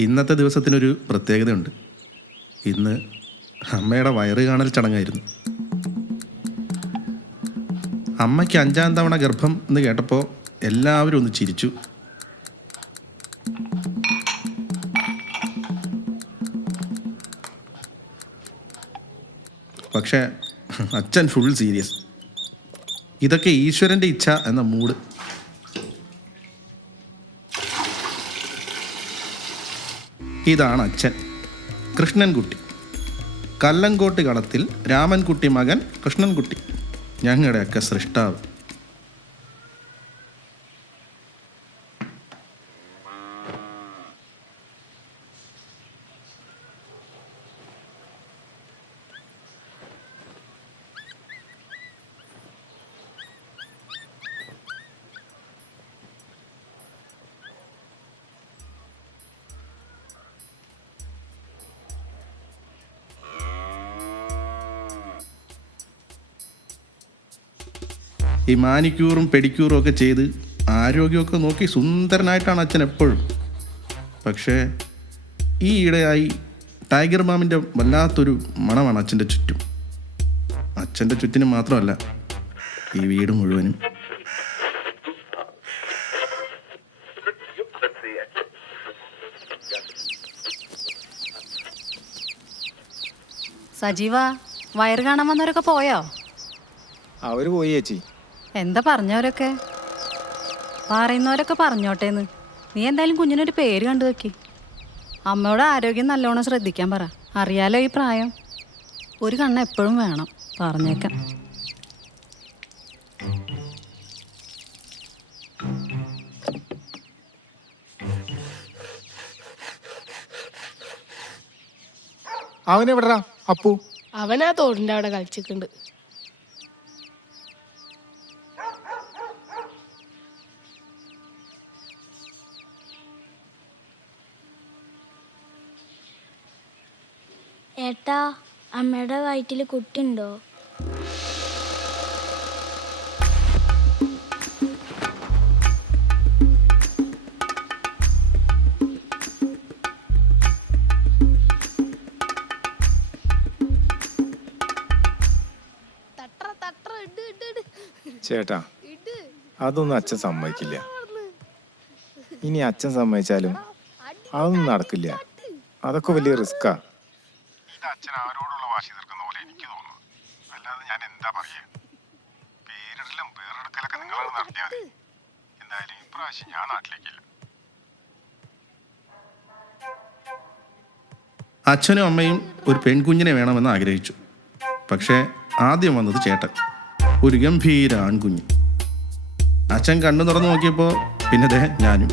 ഇന്നത്തെ ദിവസത്തിനൊരു പ്രത്യേകതയുണ്ട്. ഇന്ന് അമ്മയുടെ വയറ് കാണൽ ചടങ്ങായിരുന്നു. അമ്മയ്ക്ക് 5-ാം തവണ ഗർഭം എന്ന് കേട്ടപ്പോൾ എല്ലാവരും ഒന്ന് ചിരിച്ചു. പക്ഷേ അച്ഛൻ ഫുൾ സീരിയസ്. ഇതൊക്കെ ഈശ്വരൻ്റെ ഇച്ഛ എന്ന മൂഡ്. ഇതാണ് അച്ഛൻ, കൃഷ്ണൻകുട്ടി. കല്ലങ്കോട്ട് കളത്തിൽ രാമൻകുട്ടി മകൻ കൃഷ്ണൻകുട്ടി, ഞങ്ങളുടെയൊക്കെ സൃഷ്ടാവ്. ഈ മാനിക്യൂറും പെഡിക്യൂറും ഒക്കെ ചെയ്ത് ആരോഗ്യമൊക്കെ നോക്കി സുന്ദരനായിട്ടാണ് അച്ഛൻ എപ്പോഴും. പക്ഷേ ഈ ഇടയായി ടൈഗർ മാമിൻ്റെ വല്ലാത്തൊരു മണമാണ് അച്ഛൻ്റെ ചുറ്റും. അച്ഛൻ്റെ ചുറ്റിനും മാത്രമല്ല, ഈ വീട് മുഴുവനും. സജീവ, വയറ് കാണാൻ വന്നവരൊക്കെ പോയോ? അവര് പോയി ചേച്ചി. എന്താ പറഞ്ഞവരൊക്കെ? പറയുന്നവരൊക്കെ പറഞ്ഞോട്ടേന്ന്. നീ എന്തായാലും കുഞ്ഞിനൊരു പേര് കണ്ടു വെക്കി. അമ്മയുടെ ആരോഗ്യം നല്ലോണം ശ്രദ്ധിക്കാൻ പറ. അറിയാലോ ഈ പ്രായം. ഒരു കണ്ണ് എപ്പോഴും വേണം, പറഞ്ഞേക്കാം. അവനെവിടാ അപ്പു? അവനാ തോടിന്റെ അവിടെ കളിച്ചിട്ടുണ്ട്. ഏട്ടാ, അമ്മയുടെ വയറ്റില് കുട്ടിയുണ്ടോ? ചേട്ടാ, അതൊന്നും അച്ഛൻ സമ്മതിക്കില്ല. ഇനി അച്ഛൻ സമ്മതിച്ചാലും അതൊന്നും നടക്കില്ല. അതൊക്കെ വലിയ റിസ്ക്കാ. അച്ഛൻ ആരോടുള്ള വാശി തീർക്കുന്ന പോലെ എനിക്ക് തോന്നുന്നു. അല്ലാതെ ഞാൻ എന്താ പറയാ? പേരിടലും പേരെടുക്കലൊക്കെ നിങ്ങളാണ് നടത്തിയാൽ മതി. എന്തായാലും ഇപ്രാവശ്യം ഞാൻ നാട്ടിലേക്കില്ല. അച്ഛനും അമ്മയും ഒരു പെൺകുഞ്ഞിനെ വേണമെന്ന് ആഗ്രഹിച്ചു. പക്ഷേ ആദ്യം വന്നത് ചേട്ടൻ, ഒരു ഗംഭീര ആൺകുഞ്ഞ്. അച്ഛൻ കണ്ണു തുറന്നു നോക്കിയപ്പോൾ പിന്നെ ദേ ഞാനും.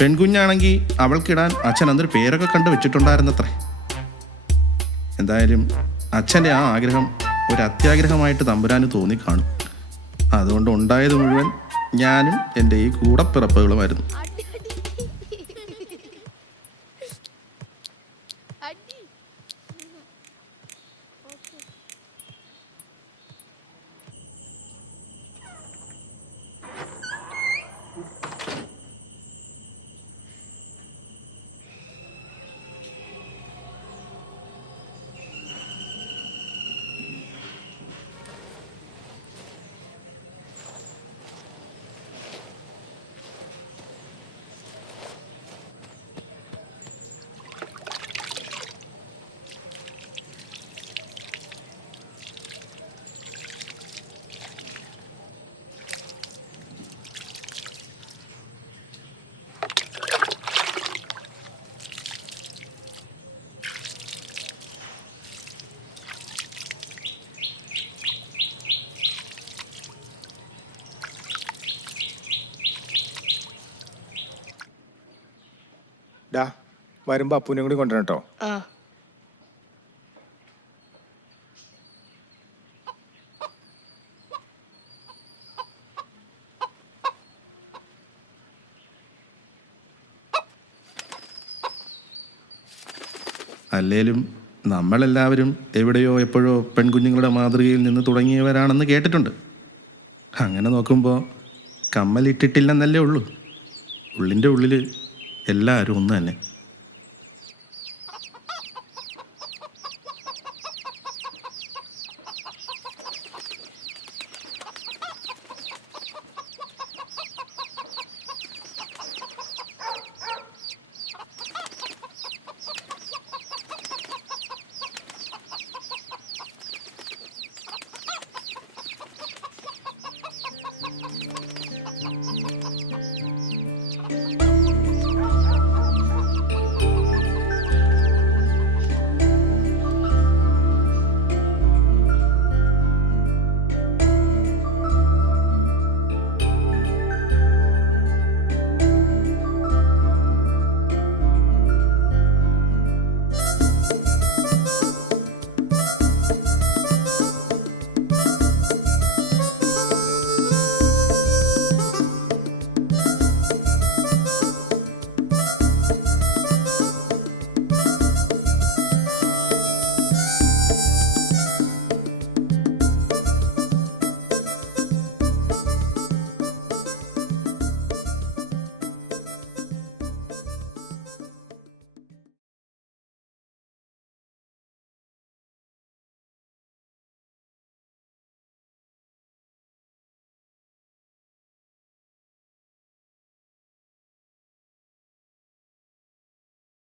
പെൺകുഞ്ഞാണെങ്കിൽ അവൾക്കിടാൻ അച്ഛൻ അന്നൊരു പേരൊക്കെ കണ്ടു വെച്ചിട്ടുണ്ടായിരുന്നത്രേ. എന്തായാലും അച്ഛൻ്റെ ആ ആഗ്രഹം ഒരു അത്യാഗ്രഹമായിട്ട് തമ്പുരാന് തോന്നിക്കാണും. അതുകൊണ്ട് ഉണ്ടായത് മുഴുവൻ ഞാനും എൻ്റെ ഈ കൂടപ്പിറപ്പുകളുമായിരുന്നു. ഡാ, വരുമ്പോ അപ്പൂനെ കൂടി കൊണ്ടുവരണം കേട്ടോ. ആ, അല്ലേലും നമ്മളെല്ലാവരും എവിടെയോ എപ്പോഴോ പെൺകുഞ്ഞുങ്ങളുടെ മാതൃകയിൽ നിന്ന് തുടങ്ങിയവരാണെന്ന് കേട്ടിട്ടുണ്ട്. അങ്ങനെ നോക്കുമ്പോൾ കമ്മലിട്ടിട്ടില്ലെന്നല്ലേ ഉള്ളൂ. ഉള്ളിൻ്റെ ഉള്ളിൽ എല്ലാവരും ഒന്ന് തന്നെ.